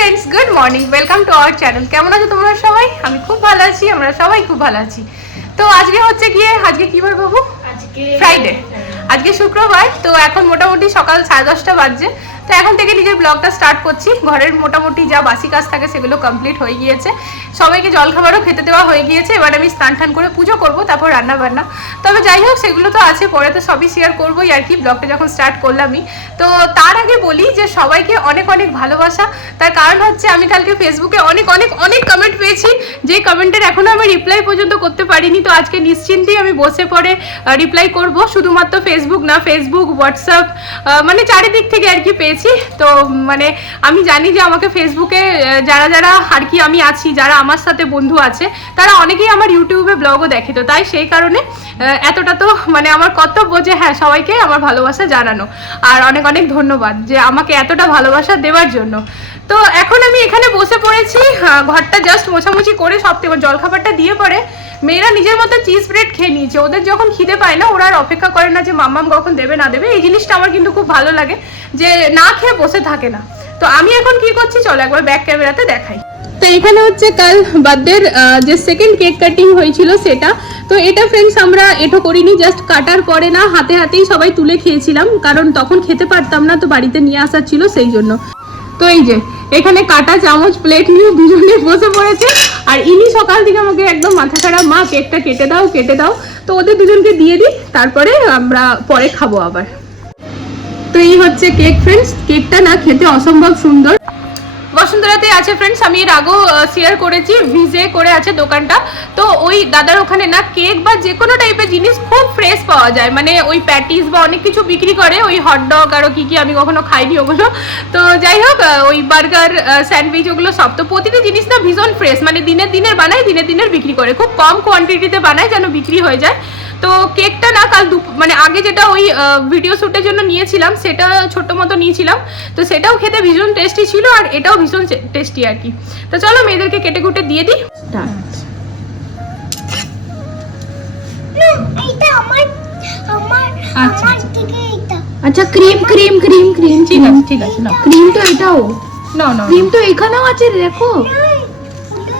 Friends good morning welcome to our channel কেমন আছো তোমরা সবাই? আমি খুব ভালো আছি আমরা সবাই খুব ভালো আছি। তো আজকে হচ্ছে গিয়ে আজকে কি বার বাবু? আজকে ফ্রাইডে আজকে শুক্রবার তো এখন মোটামুটি সকাল সাড়ে দশটা বাজছে। তো এখন থেকে নিজের ব্লগটা স্টার্ট করছি। ঘরের মোটামুটি যা বাসি কাজ থাকে সেগুলো কমপ্লিট হয়ে গিয়েছে। সবাইকে জলখাবারও খেতে দেওয়া হয়ে গিয়েছে। এবার আমি স্নান টান করে পুজো করব, তারপর রান্না বান্না। তবে যাই হোক, সেগুলো তো আছে, পরে তো সবই শেয়ার করবোই। আর কি ব্লগটা যখন স্টার্ট করলামই। তো তার আগে বলি যে সবাইকে অনেক অনেক ভালোবাসা। তার কারণ হচ্ছে, আমি কালকে ফেসবুকে অনেক অনেক অনেক কমেন্ট পেয়েছি। যে কমেন্টের এখনও আমি রিপ্লাই পর্যন্ত করতে পারিনি। তো আজকে নিশ্চিন্তেই আমি বসে পড়ে রিপ্লাই করব। শুধুমাত্র ফেসবুক না ফেসবুক হোয়াটসঅ্যাপ মানে চারিদিক থেকে আর কি পেয়েছি। তো মানে আমি জানি যে আমাকে ফেসবুকে যারা যারা আর কি আমি আছি, যারা আমার সাথে বন্ধু আছে, তারা অনেকেই আমার ইউটিউবে ব্লগও দেখে। তো তাই সেই কারণে এতটা তো মানে আমার কর্তব্য যে হ্যাঁ সবাইকে আমার ভালোবাসা জানানো। আর অনেক অনেক ধন্যবাদ যে, আমাকে এতটা ভালোবাসা দেওয়ার জন্য। তো এখন আমি এখানে বসে পড়েছি। ঘরটা জাস্ট মোছামুছি করে সব জলখাবারটা দিয়ে পরে মেয়েরা নিজের মতো চিজ ব্রেড খেয়ে নিয়েছে। ওদের যখন খিদে পায় না, ওরা আর অপেক্ষা করে না যে মাম্মাম কখন দেবে, না দেবে। এই জিনিসটা আমার কিন্তু খুব ভালো লাগে যে না খেয়ে বসে থাকে না। তো আমি এখন কি করছি চলো একবার ব্যাক ক্যামেরাতে দেখাই। তো এখানে হচ্ছে কাল বার্থডের যে সেকেন্ড কেক কাটিং হয়েছিল সেটা। তো এটা ফ্রেন্ডস আমরা এটো করিনি জাস্ট কাটার পরে না হাতে হাতেই সবাই তুলে খেয়েছিলাম, কারণ তখন খেতে পারতাম না, তো বাড়িতে নিয়ে আসার ছিল সেই জন্য। তো এই যে, এখানে কাটা চামচ প্লেট নিয়ে দুজনে বসে পড়েছে। আর ইনি সকাল থেকে আমাকে একদম মাথা খারাপ, মা কেকটা কেটে দাও কেটে দাও। তো ওদের দুজনকে দিয়ে দিই, তারপরে আমরা পরে খাব আবার। তো এই হচ্ছে কেক ফ্রেন্ডস কেকটা না খেতে অসম্ভব সুন্দর। বসুন্ধরাতে আছে ফ্রেন্ডস আমি এর আগেও শেয়ার করেছি, ভিজে করে আছে দোকানটা। তো ওই দাদার ওখানে না কেক বা যে কোনো টাইপের জিনিস খুব ফ্রেশ পাওয়া যায়। মানে ওই প্যাটিস বা অনেক কিছু বিক্রি করে, ওই হটডগ আরও কী কী আমি কখনো খাইনি ওগুলো। তো যাই হোক ওই বার্গার স্যান্ডউইচ ওগুলো সব। তো প্রতিটা জিনিস না ভীষণ ফ্রেশ মানে দিনের দিনের বানায়, দিনের দিনের বিক্রি করে। খুব কম কোয়ান্টিটিতে বানায় যেন বিক্রি হয়ে যায়। তো কেকটা না কাল মানে আগে যেটা ওই ভিডিও শ্যুটের জন্য নিয়েছিলাম সেটা ছোট মতো নিয়েছিলাম। তো সেটাও খেতে ভীষণ টেস্টি ছিল আর এটাও ভীষণ টেস্টি আর কি। তো চলো মেয়েদেরকে কেটে কুটে দিয়ে দিই। এইটা আমার আমার আচ্ছা, ক্রিম ক্রিম ক্রিম ক্রিম ঠিক আছে ঠিক আছে নাও ক্রিম তো এটাও। নাও নাও ক্রিম তো এখানেও আছে দেখো।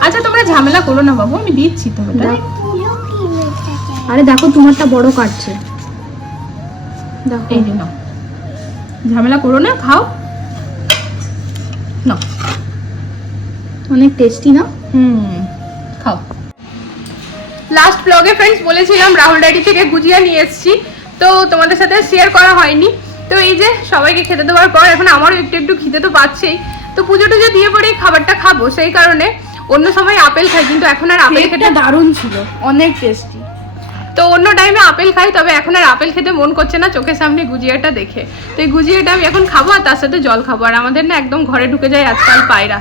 আচ্ছা তোমরা ঝামেলা করো না বাবু আমি দিচ্ছি তো আরে দেখো তোমারটা বড় কাটছে। দেখো। এই নাও। ঝামেলা করো না খাও। নাও। অনেক টেস্টি না? হুম খাও। লাস্ট ব্লগে ফ্রেন্ডস বলেছিলাম রাহুল ডাইরি থেকে গুজিয়া নিয়ে এসেছি। তো তোমাদের সাথে শেয়ার করা হয়নি। তো এই যে সবাইকে খেতে দেওয়ার পর এখন আমারও একটু একটু খিদে তো পাচ্ছেই। তো পুজো টুজো দিয়ে পরেই খাবারটা খাব সেই কারণে অন্য সময় আপেল খাই কিন্তু এখন আর আপেল খেতে দারুণ ছিল। অনেক টেস্টি তো অন্য টাইমে আপেল খাই, তবে এখন আর আপেল খেতে মন করছে না, চোখের সামনে গুজিয়াটা দেখে। তো এই গুজিয়াটা আমি এখন খাব আর তার সাথে জল খাব। আর আমাদের না একদম ঘরে ঢুকে যায় আজকাল পায়রা।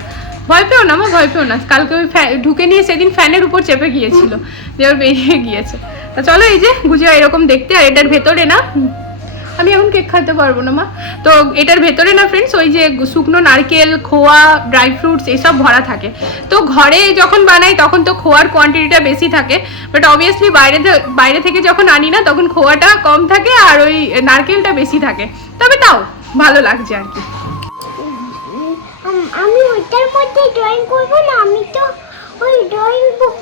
ভয় পেও না আমার ভয় পেও না। কালকে ওই ঢুকে নিয়ে সেদিন ফ্যানের উপর চেপে গিয়েছিল। যে বেরিয়ে গিয়েছে। তা চলো এই যে, গুজিয়া এরকম দেখতে, আর এটার ভেতরে না আমি এখন কেক খাইতে পারব না, মা। তো এটার ভেতরে না ফ্রেন্ডস ওই যে শুকনো নারকেল, খোয়া ড্রাই ফ্রুটস এসব ভরা থাকে। তো ঘরে যখন বানাই, তখন তো খোয়ার কোয়ান্টিটিটা বেশি থাকে। বাট অবভিয়াসলি বাইরে বাইরে থেকে যখন আনি না, তখন খোয়াটা কম থাকে আর ওই নারকেলটা বেশি থাকে। তবে তাও ভালো লাগছে আর কি। আমি ওইটার মধ্যে ড্রয়িং করব না, আমি তো ওই ড্রয়িং বুক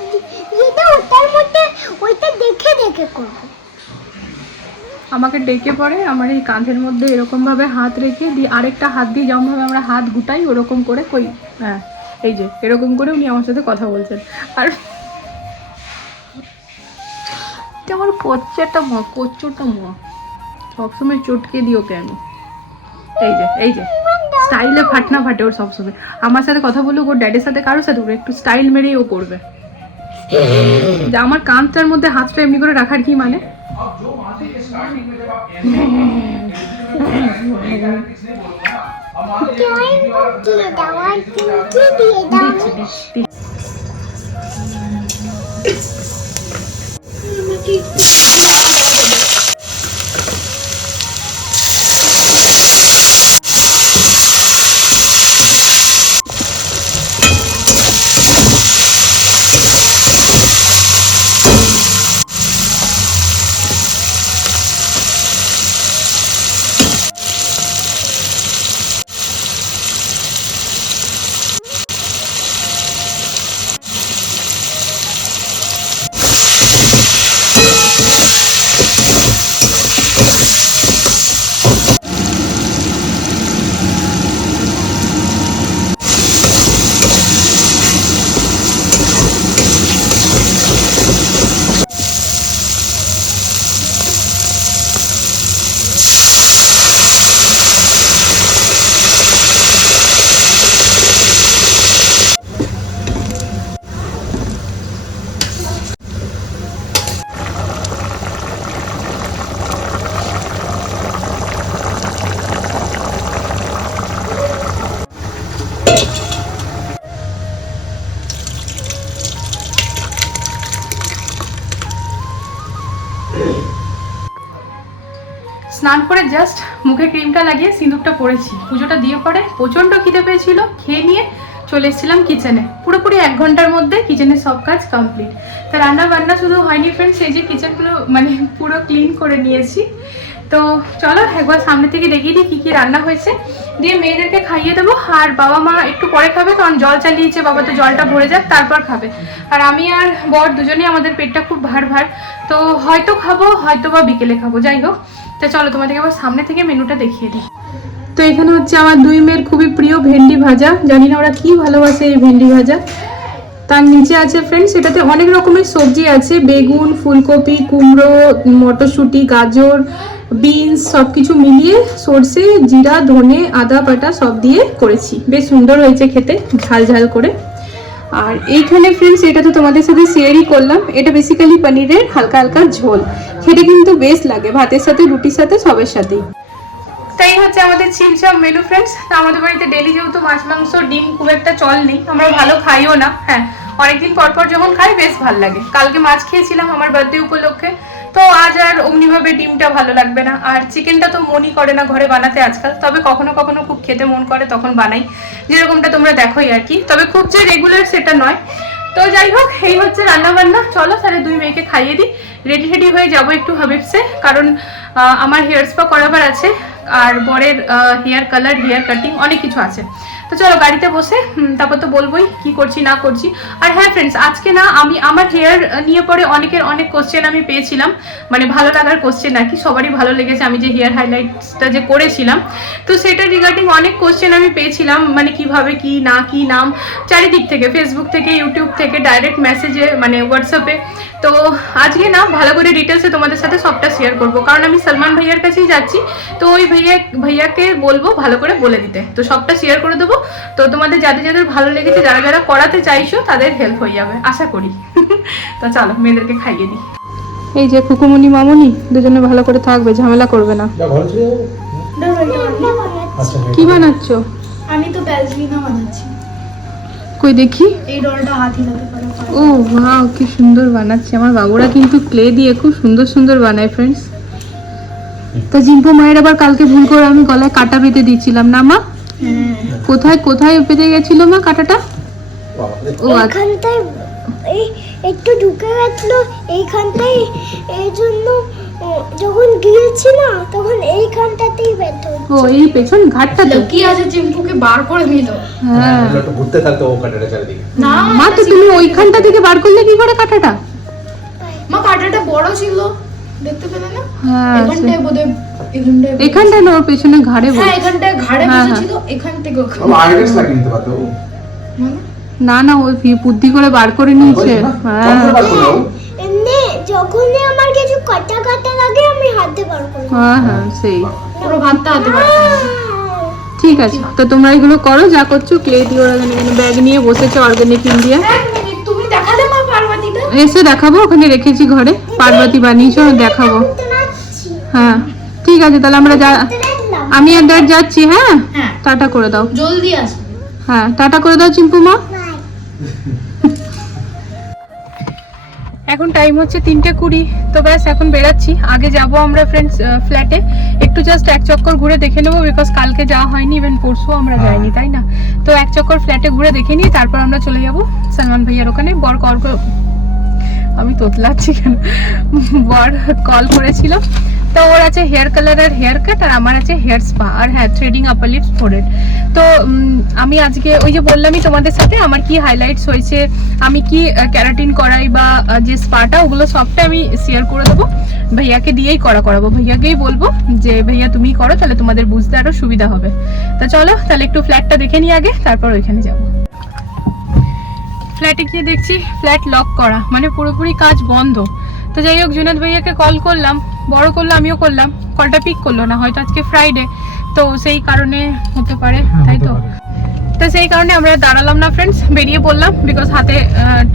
যেটা ওটার মধ্যে, ওইটা দেখে দেখে করব। আমাকে ডেকে পড়ে আমার এই কাঁধের মধ্যে এরকমভাবে হাত রেখে দিয়ে আরেকটা হাত দিয়ে যেমন ভাবে আমরা হাত গুটাই, ওরকম করে কই হ্যাঁ এই যে, এরকম করে উনি আমার সাথে কথা বলছেন। আর আমার কচ্চাটা মা, কচ্চটা মা। সবসময় চটকে দিও কেন? এই যে এই যে, স্টাইলে ফাটনা ফাটে ওর সবসময়। আমার সাথে কথা বললে ওর ড্যাডির সাথে, কারোর সাথে, ওর একটু স্টাইল মেরেই ও করবে। আমার কাঁধটার মধ্যে হাতটা এমনি করে রাখার কি মানে? ড্রয়িং বুক দিয়ে দাও আর পিঙ্কি স্নান করে জাস্ট মুখে ক্রিমটা লাগিয়ে সিঁদুরটা পরেছি। পুজোটা দিয়ে পরে প্রচণ্ড খিদে পেয়েছিল, খেয়ে নিয়ে চলে এসেছিলাম কিচেনে পুরোপুরি এক ঘণ্টার মধ্যে কিচেনের সব কাজ কমপ্লিট তা রান্না বান্না শুধু হয়নি ফ্রেন্ডস সেই যে কিচেনগুলো মানে পুরো ক্লিন করে নিয়েছি। তো চলো একবার সামনে থেকে দেখিয়ে দিই কী কী রান্না হয়েছে। দিয়ে মেয়েদেরকে খাইয়ে দেবো, আর বাবা মা একটু পরে খাবে, কারণ জল চালিয়েছে, বাবা তো জলটা ভরে যাক, তারপর খাবে। আর আমি আর বর দুজনেই আমাদের পেটটা খুব ভার ভার। তো হয়তো খাব হয়তো বা বিকেলে খাব, যাই হোক। তো চলো তোমাদেরকে এবার সামনে থেকে মেনুটা দেখিয়ে দিই। তো এখানে হচ্ছে আমার দুই মেয়ের খুবই প্রিয় ভেন্ডি ভাজা। জানি না ওরা কি ভালোবাসে এই ভেন্ডি ভাজা। তার নিচে আছে ফ্রেন্ডস এটাতে অনেক রকমের সবজি আছে। বেগুন, ফুলকপি, কুমড়ো, মটরশুঁটি, গাজর বিনস সব কিছু মিলিয়ে সর্ষে, জিরা, ধনে, আদা পাটা সব দিয়ে করেছি। বেশ সুন্দর হয়েছে খেতে, ঝাল ঝাল করে। আর এইখানে ফ্রেন্ডস এটা তো তোমাদের সাথে শেয়ারই করলাম। এটা বেসিক্যালি পনিরের হালকা হালকা ঝোল। খেতে কিন্তু বেশ লাগে, ভাতের সাথে, রুটির সাথে, সবের সাথেই। তাই হচ্ছে আমাদের ছিমছাম মেনু ফ্রেন্ডস আমাদের বাড়িতে ডেলি যেহেতু মাছ, মাংস, ডিম খুব একটা চল নেই, আমরা ভালো খাইও না হ্যাঁ। অনেকদিন পর পর যখন খাই, বেশ ভালো লাগে। কালকে মাছ খেয়েছিলাম আমার বার্থডে উপলক্ষে। তো আজ আর অমনিভাবে ডিমটা ভালো লাগবে না। আর চিকেনটা তো মনই করে না ঘরে বানাতে আজকাল। তবে কখনো কখনো খুব খেতে মন করে, তখন বানাই। যেরকমটা তোমরা দেখোই আর কি। তবে খুব যে রেগুলার সেটা নয়। তো যাই হোক, এই হচ্ছে রান্না বান্না চলো তাহলে দুই মেয়েকে খাইয়ে দিই। রেডি রেডি হয়ে যাব একটু হাবিবসে কারণ আমার হেয়ার স্পা করাবার আছে। আর বরের হেয়ার কালার হেয়ার কাটিং অনেক কিছু আছে। তো চলো গাড়িতে বসে তারপর তো বলবোই কি করছি, না করছি। আর হ্যাঁ ফ্রেন্ডস আজকে না আমি, আমার হেয়ার নিয়ে পরে অনেকের অনেক কোশ্চেন আমি পেয়েছিলাম। মানে ভালো লাগার কোশ্চেন আর কি, সবারই ভালো লেগেছে আমি যে হেয়ার হাইলাইটসটা যে করেছিলাম। তো সেটা রিগার্ডিং অনেক কোশ্চেন আমি পেয়েছিলাম মানে কীভাবে কি, না কি নাম, চারিদিক থেকে ফেসবুক থেকে ইউটিউব থেকে ডাইরেক্ট মেসেজে মানে হোয়াটসঅ্যাপে তো আজকে না ভালো করে ডিটেলসে তোমাদের সাথে সবটা শেয়ার করব। কারণ আমি সলমান ভাইয়ার কাছেই যাচ্ছি, তো ওই ভাইয়া, ভাইয়াকে বলব ভালো করে বলে দিতে। তো সবটা শেয়ার করে দেবো তো তোমাদের যাদের যাদের ভালো লেগেছে যারা যারা করাতে চাইছো তাদের হেল্প হয়ে যাবে আশা করি। তো চলো মেয়েদেরকে খাইয়ে দিই। এই যে কুকুমনি মামুনি দুজনে ভালো করে থাকবে ঝামেলা করবে না। আচ্ছা কি বানাচ্ছো? আমি তো ব্যালজিনা বানাচ্ছি। কই দেখি? এই ডলটা হাত হিলাতে পারো ও ওয়াও কি সুন্দর বানাচ্ছে। আমার বাবুরা কিন্তু ক্লে দিয়ে খুব সুন্দর সুন্দর বানায় ফ্রেন্ডস তো জিম্পু মায়ের আবার কালকে ভুল করে আমি গলায় কাটা বেঁধে দিয়েছিলাম না মা? কোথায় কোথায় বেঁধে গেছিল মা কাটাটা? ও আচ্ছা। এই একটু ঢুকে গেছিল এইখানটায় এই জন্য যখন গিয়েছি না তখন এইখানটাতেই ব্যথা ও এই পেছন ঘাটটা তো। কি আছে চিম্পুকে বার করে নিল। হ্যাঁ। একটু ঘুরতে থাকতো ও কাটাটা চারিদিকে। না মা তো তুমি ওইখানটা থেকে বার করলে কি করে কাটাটা? মা কাটাটা বড় ছিল। দেখতে পেলে না? হ্যাঁ এখানটায় বোধহয় এখানটা না ওর পেছনে ঘাড়ে হ্যাঁ। ঘাড়ে হ্যাঁ, বসেছিল এখান থেকে ওখানে বাবা লাগিয়ে নিতে পারতো। মানে? না না ওই ফি- বুদ্ধি করে বার করে নিয়েছে। হ্যাঁ। চন্দ্র বার করে দাও। এমনি যখনই আমার কিছু কাটা কাটা লাগে আমি হাতে বার করি হ্যাঁ হ্যাঁ সেই। পুরো ভাতটা হাতে বার ঠিক আছে তো তোমরা এগুলো করো যা করছ ক্লে দিয়ে ওরা ব্যাগ নিয়ে বসেছে অর্গানিক ইন্ডিয়া এক মিনিট তুমি দেখালে মা পার্বতীটা এসে দেখাবো ওখানে রেখেছি ঘরে। পার্বতী বানিয়েছো দেখাবো। হ্যাঁ ঠিক আছে তাহলে আমরা যা আমি আর ড্যাড যাচ্ছি হ্যাঁ? হ্যাঁ। টাটা করে দাও। জলদি আসো। হ্যাঁ টাটা করে দাও চিম্পু মা। এখন টাইম হচ্ছে তিনটে কুড়ি তো ব্যাস এখন বেরাচ্ছি আগে যাব আমরা ফ্রেন্ডস ফ্ল্যাটে একটু জাস্ট এক চক্কর ঘুরে দেখে নেব বিকজ কালকে যাওয়া হয়নি ইভেন পরশু আমরা যাইনি তাই না? তো এক চক্কর ফ্ল্যাটে ঘুরে দেখে নিই তারপর আমরা চলে যাব। সালমান ভাইয়ার ওখানে বর করে- আমি তোতলাচ্ছি কেন? বর কল করেছিল। তো ওর আছে হেয়ার কালার আর হেয়ার কাট আর আমার আছে হেয়ার স্পা আর হ্যাঁ থ্রেডিং আপার লিপস ফোরেড তো আমি আজকে ওই যে বললামই তোমাদের সাথে, আমার কি হাইলাইটস হয়েছে, আমি কি ক্যারাটিন করাই বা যে স্পাটা ওগুলো সবটা আমি শেয়ার করে দেবো। ভাইয়াকে দিয়েই করা করাবো। ভাইয়াকেই বলব যে, ভাইয়া, তুমি করো, তাহলে তোমাদের বুঝতে আরও সুবিধা হবে। তা চলো, তাহলে একটু ফ্ল্যাটটা দেখে নিই আগে, তারপর ওইখানে যাব। ফ্ল্যাটে গিয়ে দেখছি ফ্ল্যাট লক করা মানে পুরোপুরি কাজ বন্ধ। তো যাই হোক জুনাদ ভাইয়াকে কল করলাম বড় করল আমিও করলাম কলটা পিক করল না হয়তো আজকে ফ্রাইডে তো সেই কারণে হতে পারে তাই তো? তো সেই কারণে আমরা দাঁড়ালাম না ফ্রেন্ডস বেরিয়ে পড়লাম বিকজ হাতে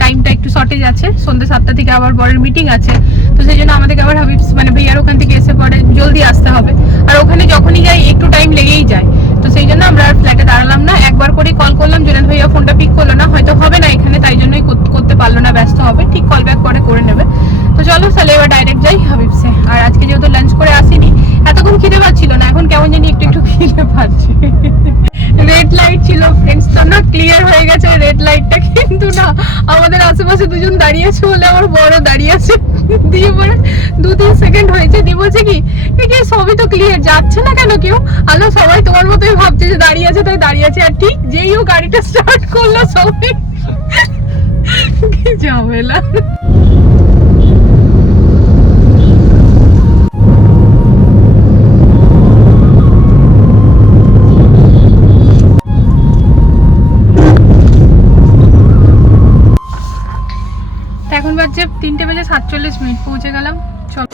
টাইমটা একটু শর্টেজ আছে সন্ধ্যে সাতটা থেকে আবার বরের মিটিং আছে। তো সেই জন্য আমাদেরকে আবার হাবিবস মানে ভাইয়ার ওখান থেকে এসে পরে জলদি আসতে হবে। আর ওখানে যখনই যাই একটু টাইম লেগেই যায়। তো সেই জন্য আমরা আর ফ্ল্যাটে দাঁড়ালাম না। একবার করে কল করলাম জোনাল ভাইয়া ফোনটা পিক করল না। হয়তো হবে না এখানে, তাই জন্যই করতে পারল না, ব্যস্ত হবে। ঠিক কল ব্যাক করে করে নেবে। তো চলো, তাহলে এবার ডাইরেক্ট যাই হাবিবসে আর আজকে যেহেতু লাঞ্চ করে আসিনি, এতক্ষণ খিদে পাচ্ছিল না, এখন কেমন জানি একটু একটু খিদে পাচ্ছি। রেড লাইট ছিল ফ্রেন্ডস তো না ক্লিয়ার হয়ে গেছে রেড লাইটটা কিন্তু না, আমাদের আশেপাশে দুজন দাঁড়িয়ে আছে বলে আমার বড় দাঁড়িয়ে আছে। দিয়ে পরে দু, তিন সেকেন্ড হয়েছে, দিয়ে বলছে কি সবই তো ক্লিয়ার যাচ্ছে না কেন কেউ? আলো সবাই তোমার মতোই ভাবছে যে দাঁড়িয়ে আছে, তাই দাঁড়িয়ে আছে। আর ঠিক যেই ও গাড়িটা স্টার্ট করল, সবাই কি ঝামেলা। এখন বাজছে তিনটে বেজে সাতচল্লিশ মিনিট, পৌঁছে গেলাম। চল।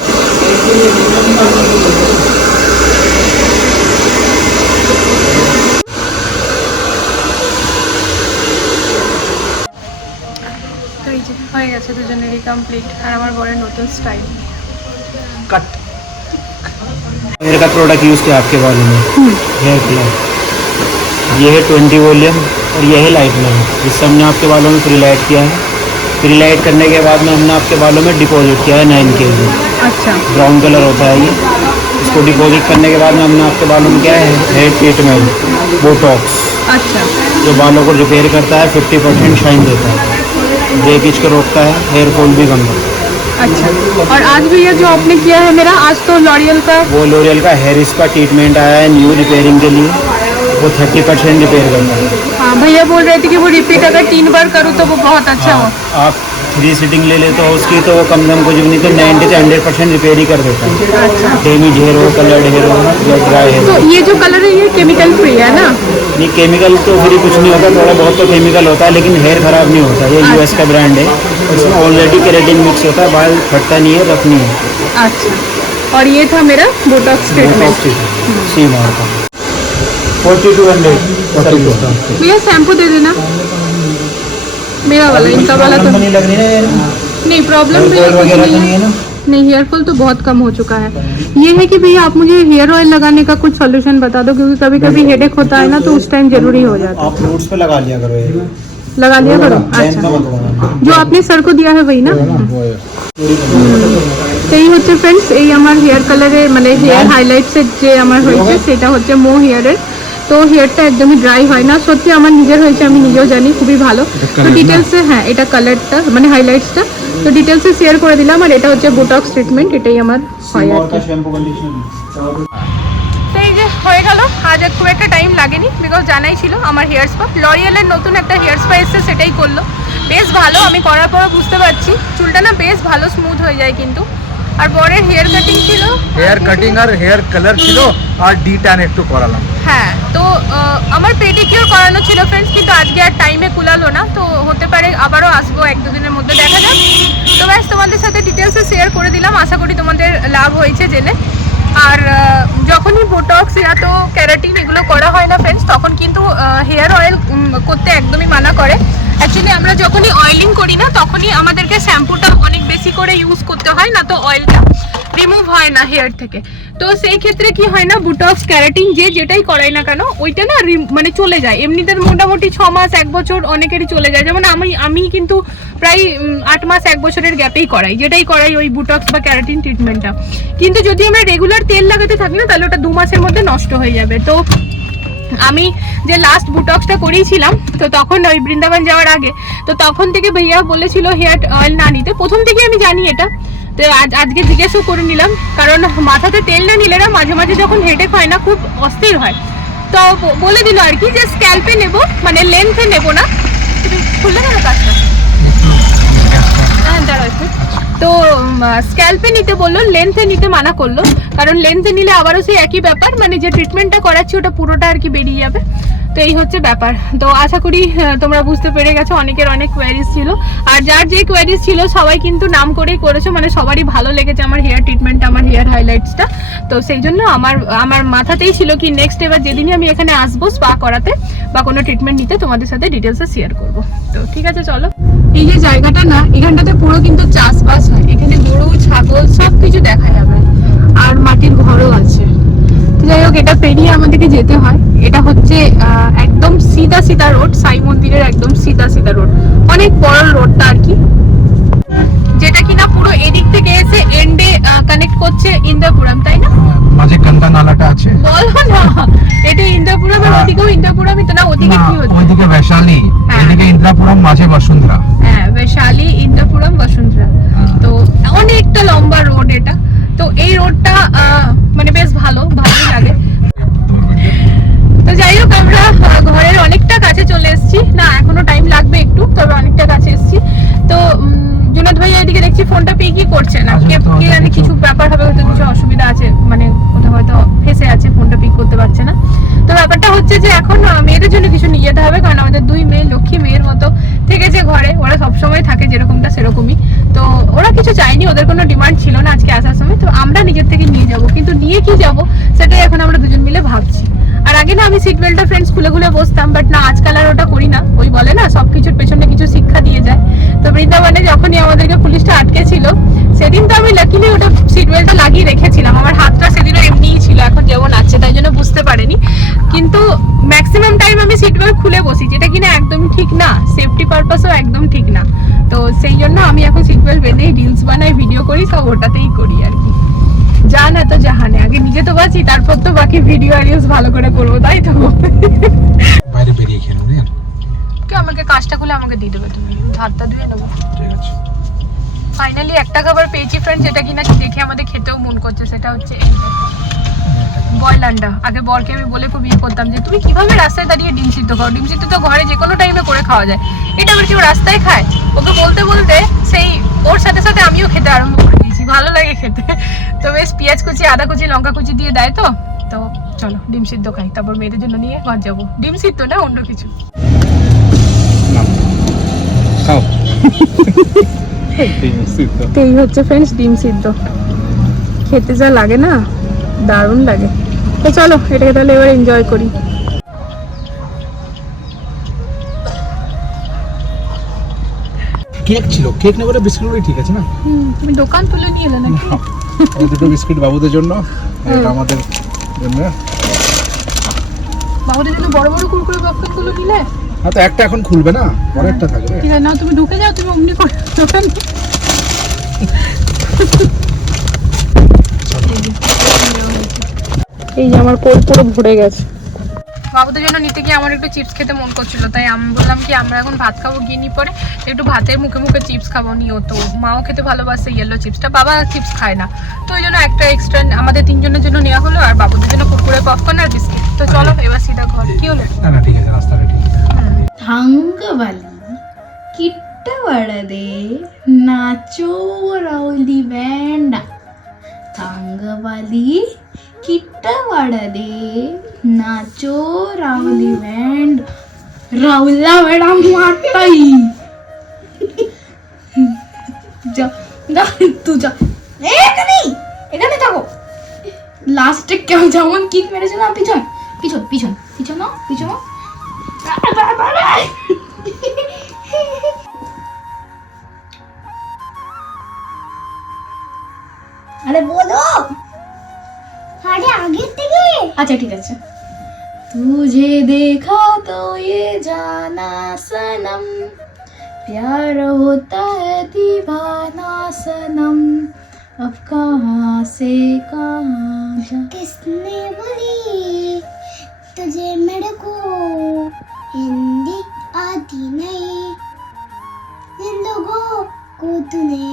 তো এই যে হয়ে গেছে দুজনেরই কমপ্লিট আর আমার বরের নতুন স্টাইল कट हेयर का प्रोडक्ट यूज़ किया आपके बालों में हेयर कलर ये है ट्वेंटी वॉल्यूम और ये है लाइटनर जिससे हमने आपके बालों में फ्री लाइट किया है फ्री लाइट करने के बाद में हमने आपके बालों में डिपॉजिट किया है नाइन के जी আচ্ছা ब्राउन कलर होता है ये इसको डिपॉजिट करने के बाद में हमने आपके बालों में क्या है हेयर ट्रीटमेंट बोटॉक्स আচ্ছা जो बालों को रिपेयर करता है फिफ्टी परसेंट शाइन देता है ब्रेकेज को रोकता है हेयर फॉल भी कम करता है। अच्छा और आज भी ये जो आपने किया है मेरा आज तो लॉरियल का? वो लॉरियल का हेयर स्पा ट्रीटमेंट आया है न्यू रिपेयरिंग के लिए। वो थर्टी परसेंट रिपेयर करना है। हाँ भैया बोल रहे थे कि वो रिपीट अगर तीन बार करूँ तो वो बहुत अच्छा हो हाँ, आप थ्री सीटिंग ले लेते हो उसकी तो वो कम से कम कुछ भी नहीं तो नाइन्टी से हंड्रेड परसेंट रिपेयर ही कर देता है। अच्छा। डेमेज हेयर हो कलर्ड हेयर हो या ड्राई हेयर तो ये जो कलर है ये केमिकल फ्री है ना? ये केमिकल तो फिर कुछ नहीं होता थोड़ा बहुत तो केमिकल होता है लेकिन हेयर खराब नहीं होता ये यूएस का ब्रांड है। इसमें ऑलरेडी केराटिन मिक्स होता है बाल फटता नहीं है रफ नहीं है। अच्छा। और ये था मेरा बोटॉक्स ट्रीटमेंट सी मार का फोर्टी टू हंड्रेड भैया शैम्पू दे देना। मेरा वाला इनका वाला तो नहीं लग रही ना यार नहीं प्रॉब्लम हेयर भैया फॉल कुछ वगैरह तो नहीं नहीं है है ना नहीं हेयर फॉल तो बहुत कम हो चुका है ये है कि भैया आप मुझे हेयर ऑयल लगाने का कुछ सॉल्यूशन बता दो क्योंकि कभी कभी हेडेक होता है ना तो उस टाइम जरूरी हो जाता आप फ्रूट्स पे लगा लिया करो ये है लगा लिया करो चैन का अच्छा मत लगाना जो आपने सर को दिया है वही ना তো এই হচ্ছে ফ্রেন্ডস এই আমার হেয়ার কালারে মানে হেয়ার হাইলাইটসের যে আমার হয়েছে সেটা হচ্ছে মো হেয়ারের তো হেয়ারটা একদমই ড্রাই হয় না। সত্যি আমার নিজের হয়েছে আমি নিজেও জানি খুবই ভালো। তো ডিটেলসে হ্যাঁ এটা কালারটা মানে হাইলাইটসটা তো ডিটেলসে শেয়ার করে দিলাম আর এটা হচ্ছে বোটক্স ট্রিটমেন্ট এটাই আমার হয় আর কি। তো এই যে হয়ে গেল আজ খুব একটা টাইম লাগেনি বিকজ জানাই ছিল আমার হেয়ার স্পা লরিয়ালের নতুন একটা হেয়ার স্পা এসছে সেটাই করল। বেশ ভালো আমি করার পরও বুঝতে পারছি। চুলটা না বেশ ভালো স্মুথ হয়ে যায় কিন্তু। আর বরের হেয়ার কাটিং ছিল? হেয়ার কাটিং আর হেয়ার কালার ছিল আর ডি ট্যান একটু করালাম। হ্যাঁ তো আমার পেডিকিউর করানো ছিল ফ্রেন্ডস কিন্তু আজকে আর টাইমে কুলালো না তো হতে পারে আবারও আসব এক দুদিনের মধ্যে দেখা যাক। তো ব্যাস তোমাদের সাথে ডিটেলসে শেয়ার করে দিলাম আশা করি তোমাদের লাভ হয়েছে জেনে। আর যখনই বোটক্স ইয়া তো ক্যারাটিন এগুলো করা হয় না ফ্রেন্ডস তখন কিন্তু হেয়ার অয়েল করতে একদমই মানা করে। অ্যাকচুয়ালি আমরা যখনই অয়েলিং করি না, তখনই আমাদেরকে শ্যাম্পুটা অনেক বেশি করে ইউজ করতে হয়, না তো অয়েলটা রিমুভ হয় না হেয়ার থেকে। তো সেই ক্ষেত্রে কি হয় না বুটক্স ক্যারাটিন যে যেটাই করাই না কেন, ওইটা না মানে চলে যায়। এমনিতে মোটামুটি ছ মাস, এক বছর অনেকেরই চলে যায়। যেমন আমি আমি কিন্তু প্রায় আট মাস, এক বছরের গ্যাপেই করাই। যেটাই করাই ওই বুটক্স বা ক্যারাটিন ট্রিটমেন্টটা কিন্তু যদি আমরা রেগুলার তেল লাগাতে থাকি না, তাহলে ওটা দু মাসের মধ্যে নষ্ট হয়ে যাবে। তো আমি যে লাস্ট বুটক্সটা করিয়েছিলাম, তো তখন ওই বৃন্দাবন যাওয়ার আগে, তো তখন থেকে ভাইয়া বলেছিল হেয়ার অয়েল না নিতে। প্রথম থেকে আমি জানি এটা। তো আজ, আজকে জিজ্ঞেসও করে নিলাম, কারণ মাথাতে তেল না নিলে না মাঝে মাঝে যখন হেডেক হয় না, খুব অস্থির হয়। তো বলে দিল আর কি যে স্ক্যাল্পে নেব মানে লেন্থে নেব না। খুললে না কাজটা? হ্যাঁ দাঁড়াও একটু। তো স্ক্যাল্পে নিতে বলল লেন্থে নিতে মানা করল। কারণ লেন্থে নিলে আবারও সেই একই ব্যাপার মানে যে ট্রিটমেন্টটা করাচ্ছি ওটা পুরোটা আর কি বেরিয়ে যাবে। তো এই হচ্ছে ব্যাপার। তো আশা করি তোমরা বুঝতে পেরে গেছো, অনেকের অনেক কোয়ারিজ ছিল। আর যার যে কোয়ারিজ ছিল, সবাই কিন্তু নাম করেই করেছ মানে সবারই ভালো লেগেছে আমার হেয়ার ট্রিটমেন্ট আমার হেয়ার হাইলাইটসটা তো সেই জন্য আমার আমার মাথাতেই ছিল কি নেক্সট এবার যেদিনই আমি এখানে আসব স্পা করাতে বা কোনো ট্রিটমেন্ট নিতে, তোমাদের সাথে ডিটেলসে শেয়ার করব। তো ঠিক আছে, চলো। এই যে জায়গাটা না, এখানটাতে পুরো কিন্তু চাষবাস হয়। এখানে গরু, ছাগল সব কিছু দেখা যাবে। আর মাটির ঘরও আছে। যাই হোক, এটা পেরিয়ে আমাদেরকে যেতে হয়। এটা হচ্ছে একদম সিধা সিধা রোড, সাই মন্দিরের একদম সিধা সিধা রোড। অনেক বড় রোডটা আর কি। যেটা কিনা পুরো এদিক থেকে এসে এন্ডে কানেক্ট করছে ইন্দ্রপুরম তাই না? হ্যাঁ, মাঝে গঙ্গা নালাটা আছে। বলো না এটা ইন্দ্রপুরম আর হ্যাঁ। ওদিকেও ইন্দ্রপুরমই তো না ওদিকে কি হচ্ছে? ওদিকে বৈশালী হ্যাঁ। এদিকে ইন্দ্রপুরম মাঝে বসুন্ধরা। হ্যাঁ বৈশালী ইন্দ্রপুরম বসুন্ধরা। তো অনেকটা লম্বা রোড এটা। তো এই রোডটা মানে বেশ ভালো ভালো লাগে। তো যাই হোক আমরা ঘরের অনেকটা কাছে চলে এসেছি। না এখনও টাইম লাগবে একটু তবে অনেকটা কাছে এসেছি। তো উম, জুনাদ ভাই এদিকে দেখছি ফোনটা পেয়ে কি করছে না? আচ্ছা, কে তো কে জানে কিছু- কিছু ব্যাপার হবে হয়তো কিছু অসুবিধা আছে মানে কোথাও হয়তো ফেসে আছে ফোনটা পিক করতে পারছে না। তো ব্যাপারটা হচ্ছে যে এখন মেয়েদের জন্য কিছু নিয়ে যেতে হবে কারণ আমাদের দুই মেয়ে লক্ষ্মী মেয়ের মতো থেকেছে ঘরে। ওরা সবসময় থাকে যেরকমটা সেরকমই। তো ওরা কিছু চাইনি ওদের কোনো ডিমান্ড ছিল না আজকে আসার সময়। তো আমরা নিজের থেকে নিয়ে যাব। কিন্তু নিয়ে কি যাব সেটাই এখন আমরা দুজন মিলে ভাবছি। আর আগে না আমি সিট বেল্টটা ফ্রেন্ডস খুলে খুলে বসতাম বাট না, আজকাল আর ওটা করি না। ওই বলে না, সবকিছুর পেছনে কিছু শিক্ষা দিয়ে যায়। তো বৃন্দাবনে যখনই আমাদেরকে পুলিশটা আটকে ছিল সেদিন তো আমি লাকিলি ওটা সিট বেল্টটা লাগিয়ে রেখেছিলাম। আমার হাতটা সেদিনও এমনিই ছিল, এখন যেমন আছে, তাই জন্য বুঝতে পারিনি। কিন্তু ম্যাক্সিমাম টাইম আমি সিট বেল্ট খুলে বসি, যেটা কিনা একদম ঠিক না সেফটি পারপাসও একদম ঠিক না। তো সেই জন্য আমি এখন সিট বেল্ট বেঁধেই রিলস বানাই ভিডিও করি, সব ওটাতেই করি আর কি। জান এত জাহানে। আগে নিজে তো বাঁচি তারপর তো বাকি ভিডিও আর রিলস ভালো করে করব তাই তো? বাইরে বেরিয়ে খেলো রে কেউ আমাকে কাজটা খুলে আমাকে দিয়ে দেবে তুমি হাতটা ধুয়ে নেব। ঠিক আছে। ফাইনালি একটা খাবার পেয়েছি ফ্রেন্ড যেটা কিনা দেখে আমাদের খেতেও মন করছে সেটা হচ্ছে এই বয়েল আন্ডা আগে বরকে আমি বলে খুব ইয়ে করতাম যে তুমি কীভাবে রাস্তায় দাঁড়িয়ে ডিম সিদ্ধ খাও ডিম সিদ্ধ তো ঘরে যে কোনো টাইমে করে খাওয়া যায়। এটা আবার কেউ রাস্তায় খায়? ওকে বলতে বলতে সেই ওর সাথে সাথে আমিও খেতে আরম্ভ করে। ভালো লাগে খেতে। তো বেশ পেঁয়াজ কুচি আদা কুচি লঙ্কা কুচি দিয়ে দেয় তো? তো চলো ডিম সিদ্ধ খাই। তারপর মেয়েদের জন্য নিয়ে ঘর যাব। ডিম সিদ্ধ না অন্য কিছু? খাও। এই হচ্ছে ফ্রেন্ডস ডিম সিদ্ধ। খেতে যা লাগে না দারুণ লাগে। তো চলো এটাকে তাহলে এবার এনজয় করি। কেক ছিল। কেক নেব বিস্কুট ঠিক আছে না? তুমি দোকান তুলে নিয়ে এলে নাকি? এই দুটো বিস্কিট বাবুদের জন্য এটা আমাদের জন্য। বাবুদের জন্য বড় বড় কুরকুরে পপকর্নগুলো নিলে? হ্যাঁ তো একটা এখন খুলবে না পরেরটা থাকবে। ঠিক আছে না তুমি ঢুকে যাও তুমি অমনি করে দোকান এই যে আমার কোল পুরো ভরে গেছে। বাবুদের জন্য নিতে গিয়ে আমার একটু চিপস খেতে মন করছিল তাই আমি বললাম কি আমরা এখন ভাত খাব গিনি পরে একটু ভাতের মুখে মুখে চিপস খাব নিও তো। মাও খেতে ভালোবাসে ইয়েলো চিপসটা বাবা চিপস খায় না। তো ওই জন্য একটা এক্সট্রা আমাদের তিনজনের জন্য নেওয়া হলো আর বাবুদের জন্য কুকুরে পপকর্ন আর বিস্কিট তো আচ্ছা। চলো এবার সিধা ঘর। কি হলো? না না ঠিক আছে রাস্তাটা ঠিক கிட்ட வடதே நாச்சோ ராவதி வேண்ட் ராவுலா வேட மாட்டாய் যা যা লাস্টে কেউ যেমন কিক মেরেছে না পিছন পিছন পিছন পিছন পিছন আরে বলো আরে আগের থেকে আচ্ছা ঠিক আছে तुझे देखा तो ये जाना सनम प्यार होता है दीवाना सनम अब कहाँ से कहाँ जा किसने बोली तुझे मेरे को हिंदी आती नहीं इन लोगों को तूने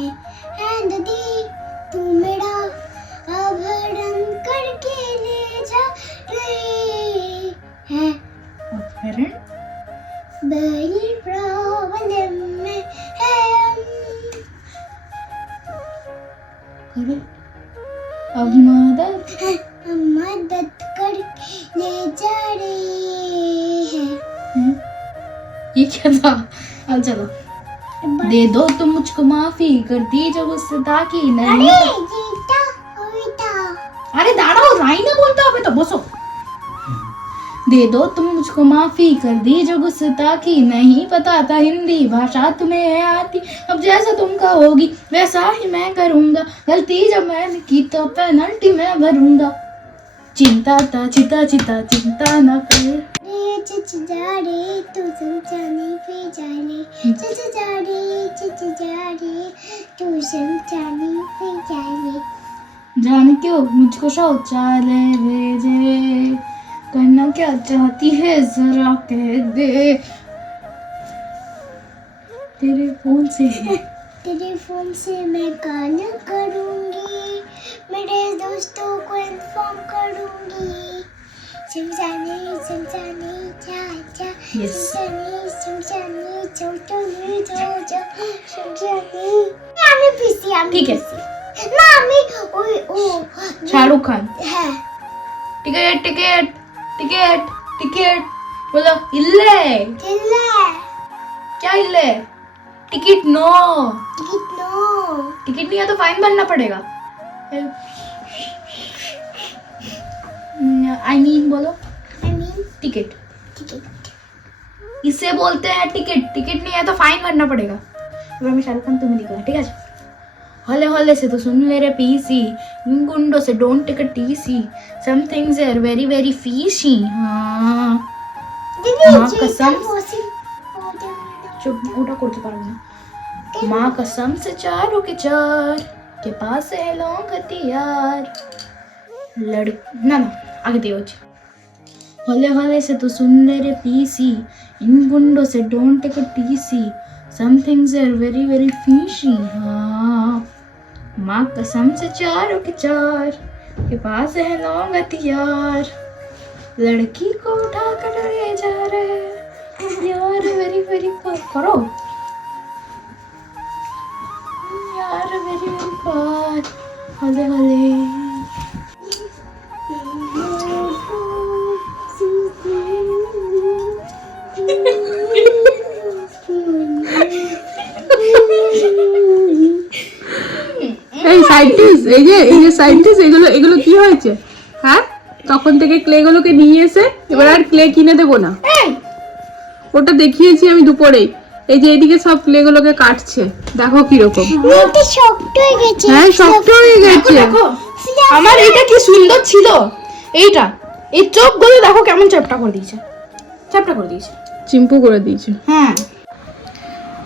अब मदद हम मदद कर ले जा रहे हैं। हम्म। ये क्या था? अब चलो। दे दो तुम मुझको माफ़ी कर दीजिए गुस्से था कि नहीं अरे दाड़ो राई ने बोलता है तो बसो। दे दो तुम मुझको माफ़ी कर दी जो गुस्सा की नहीं पता था हिंदी भाषा तुम्हें है आती। अब जैसा तुम कहोगी वैसा ही मैं करूँगा। गलती जब मैंने की तो पेनल्टी मैं भरूँगा। चिंता था चिता चिता चिंता न कर। रे चच जा रे तू समझाने पे जा रे चच जा रे चच जा रे तू समझाने पे जा रे जाने क्यों? मुझको शौचालय भेजे। क्या चाहती है? जरा कह दे। तेरे फ़ोन से तेरे फ़ोन से मैं गाना करूँगी मेरे दोस्तों को इन्फॉर्म करूँगी। समझाने समझाने जा जा। समझाने समझाने जो तो नहीं जो जो। समझाने मैं पीसी मैं ठीक है। ना मैं ओ ओ शाहरुख खान। है। टिकट टिकट टिकट टिकट बोलो इल्ले দিলে क्या इल्ले ticket no ticket no ticket नहीं है तो फाइन भरना पड़ेगा आई मीन बोलो আমি टिकट টিকিট इसे बोलते हैं टिकट टिकट नहीं है तो फाइन भरना पड़ेगा एबार मैं शाहरुख खान तुम्हें दिखा ठीक है Ah. हले हले से तो सुन मेरे पीसी गुंडों से don't take a TC some things are very very fishy हाँ माँ कसम चुप बूटा करके पार गया माँ कसम से चारों के चार। के पास है लॉन्ग हथियार। लड़ ना ना आगे दे ओच हले हले से तो सुन मेरे पीसी इन गुंडों से don't take a TC some things are very very fishy. Huh? माँ कसम से चारों के चार के पास है नौ गतियार लड़की को उठा कर ले जा रहे यार वेरी वेरी पार करो यार वेरी वेरी पार हले हले এই যে এই যে সাইন্টিস্ট এগুলো এগুলো কি হয়েছে? হ্যাঁ? তখন থেকে ক্লেগুলোকে নিয়ে এসে এবার আর ক্লে কিনে দেবো না। ওটা দেখিয়েছি আমি দুপুরেই। এই যে এদিকে সব ক্লে গুলোকে কাটছে। দেখো কীরকম। হয়ে গেছে। হ্যাঁ শক্ত হয়ে গেছে। আমার এটা কি সুন্দর ছিল? এইটা। এই চোখগুলো দেখো কেমন চ্যাপটা করে দিয়েছে। চ্যাপটা করে দিয়েছে। চিম্পু করে দিয়েছে। হ্যাঁ।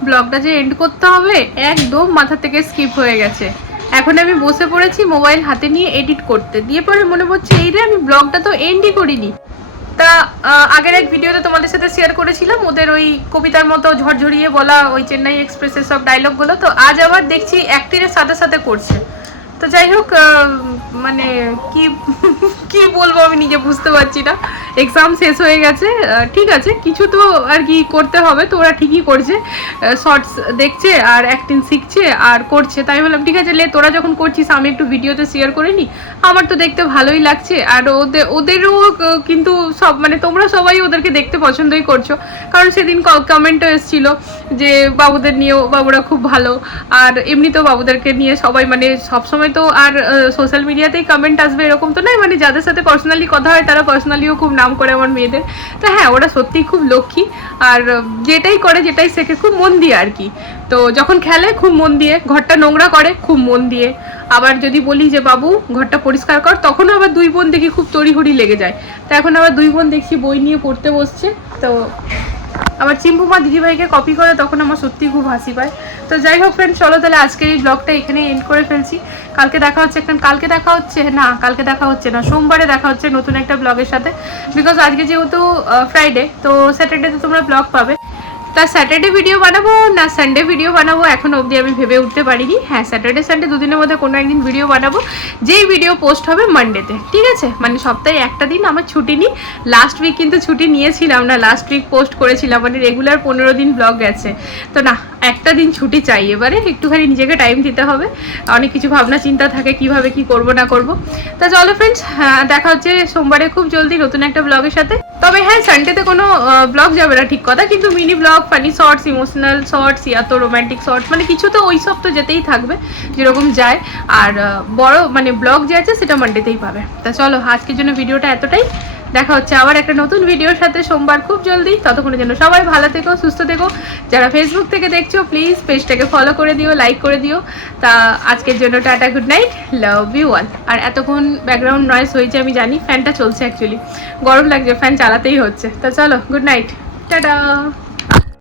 ব্লগটা যে এন্ড করতে হবে একদম মাথা থেকে স্কিপ হয়ে গেছে। এখন আমি বসে পড়েছি মোবাইল হাতে নিয়ে এডিট করতে। দিয়ে পরে মনে হচ্ছে এই রে, আমি ব্লগটা তো এন্ডই করিনি। তা আগের এক ভিডিওতে তোমাদের সাথে শেয়ার করেছিলাম, ওদের ওই কবিতার মতো ঝরঝরিয়ে বলা ওই চেন্নাই এক্সপ্রেসের সব ডায়লগগুলো তো আজ আবার দেখছি অ্যাক্টিংয়ের সাথে সাথে করছে। তো যাই হোক মানে কি কি বলব আমি নিজে বুঝতে পারছি না। এক্সাম শেষ হয়ে গেছে ঠিক আছে, কিছু তো আর কি করতে হবে, তো ওরা ঠিকই করছে। শর্টস দেখছে আর অ্যাক্টিং শিখছে আর করছে, তাই বললাম, ঠিক আছে, লে, তোরা যখন করছিস, আমি একটু ভিডিওতে শেয়ার করে নিই আমার তো দেখতে ভালোই লাগছে আর ওদের ওদেরও কিন্তু সব মানে তোমরা সবাই ওদেরকে দেখতে পছন্দই করছ। কারণ সেদিন কমেন্টও এসেছিল যে, বাবুদের নিয়েও, বাবুরা খুব ভালো। আর এমনিতেও বাবুদেরকে নিয়ে সবাই মানে সবসময় তো আর সোশ্যাল মিডিয়াতেই কমেন্ট আসবে এরকম তো নয় মানে যাদের সাথে পার্সোনালি কথা হয়, তারা পার্সোনালিও খুব নাম করে আমার মেয়েদের। তো হ্যাঁ ওরা সত্যিই খুব লক্ষ্মী। আর যেটাই করে, যেটাই শেখে, খুব মন দিয়ে আর কি। তো যখন খেলে, খুব মন দিয়ে। ঘরটা নোংরা করে, খুব মন দিয়ে। আবার যদি বলি যে, বাবু, ঘরটা পরিষ্কার কর তখনও আবার দুই বোন দেখি খুব তড়িঘড়ি লেগে যায়। তো এখন আবার দুই বোন দেখছি বই নিয়ে পড়তে বসছে। তো আবার চিম্পুমা দিদিভাইকে কপি করে তখন আমার সত্যি খুব হাসি পায়। তো যাই হোক ফ্রেন্ড চলো তাহলে আজকের এই ব্লগটা এখানেই এন্ড করে ফেলছি। কালকে দেখা হচ্ছে এখন কালকে দেখা হচ্ছে, না, কালকে দেখা হচ্ছে না, সোমবারে দেখা হচ্ছে নতুন একটা ব্লগের সাথে। বিকজ আজকে যেহেতু ফ্রাইডে তো স্যাটারডে স্যাটারডেতে তোমরা ব্লগ পাবে। তা স্যাটারডে ভিডিও বানাবো না সানডে ভিডিও বানাবো? এখন অবধি আমি ভেবে উঠতে পারিনি। হ্যাঁ স্যাটারডে সানডে দুদিনের মধ্যে কোনো একদিন ভিডিও বানাবো। যেই ভিডিও পোস্ট হবে মানডেতে ঠিক আছে? মানে সপ্তাহে একটা দিন আমার ছুটি নিই। লাস্ট উইক কিন্তু ছুটি নিয়েছিলাম না লাস্ট উইক পোস্ট করেছিলাম। মানে রেগুলার পনেরো দিন ব্লগ গেছে। তো না, একটা দিন ছুটি চাই এবারে। একটুখানি নিজেকে টাইম দিতে হবে। অনেক কিছু ভাবনা, চিন্তা থাকে, কীভাবে কি করব, না করব। তা চলো ফ্রেন্ডস দেখা হচ্ছে সোমবারে খুব জলদি নতুন একটা ব্লগের সাথে। তবে হ্যাঁ সানডেতে কোনো ব্লগ যাবে না, ঠিক কথা। কিন্তু mini blog funny shorts emotional shorts yeah তো রোম্যান্টিক শর্টস মানে কিছু তো ওই সব তো যেতেই থাকবে, যেরকম যায়। আর বড় মানে ব্লগ যে আছে, সেটা মানডেতেই পাবে। তা চলো, আজকের জন্য ভিডিওটা এতটাই। দেখা হচ্ছে আবার একটা নতুন ভিডিওর সাথে সোমবার খুব জলদি। ততক্ষণের জন্য সবাই ভালো থেকো, সুস্থ থেকো। যারা ফেসবুক থেকে দেখছ প্লিজ পেজটাকে ফলো করে দিও লাইক করে দিও। তা আজকের জন্য tata good night love you all আর এতক্ষণ ব্যাকগ্রাউন্ড নয়েস হয়েছে, আমি জানি ফ্যানটা চলছে অ্যাকচুয়ালি গরম লাগছে ফ্যান চালাতেই হচ্ছে। তা চলো গুড নাইট টাটা।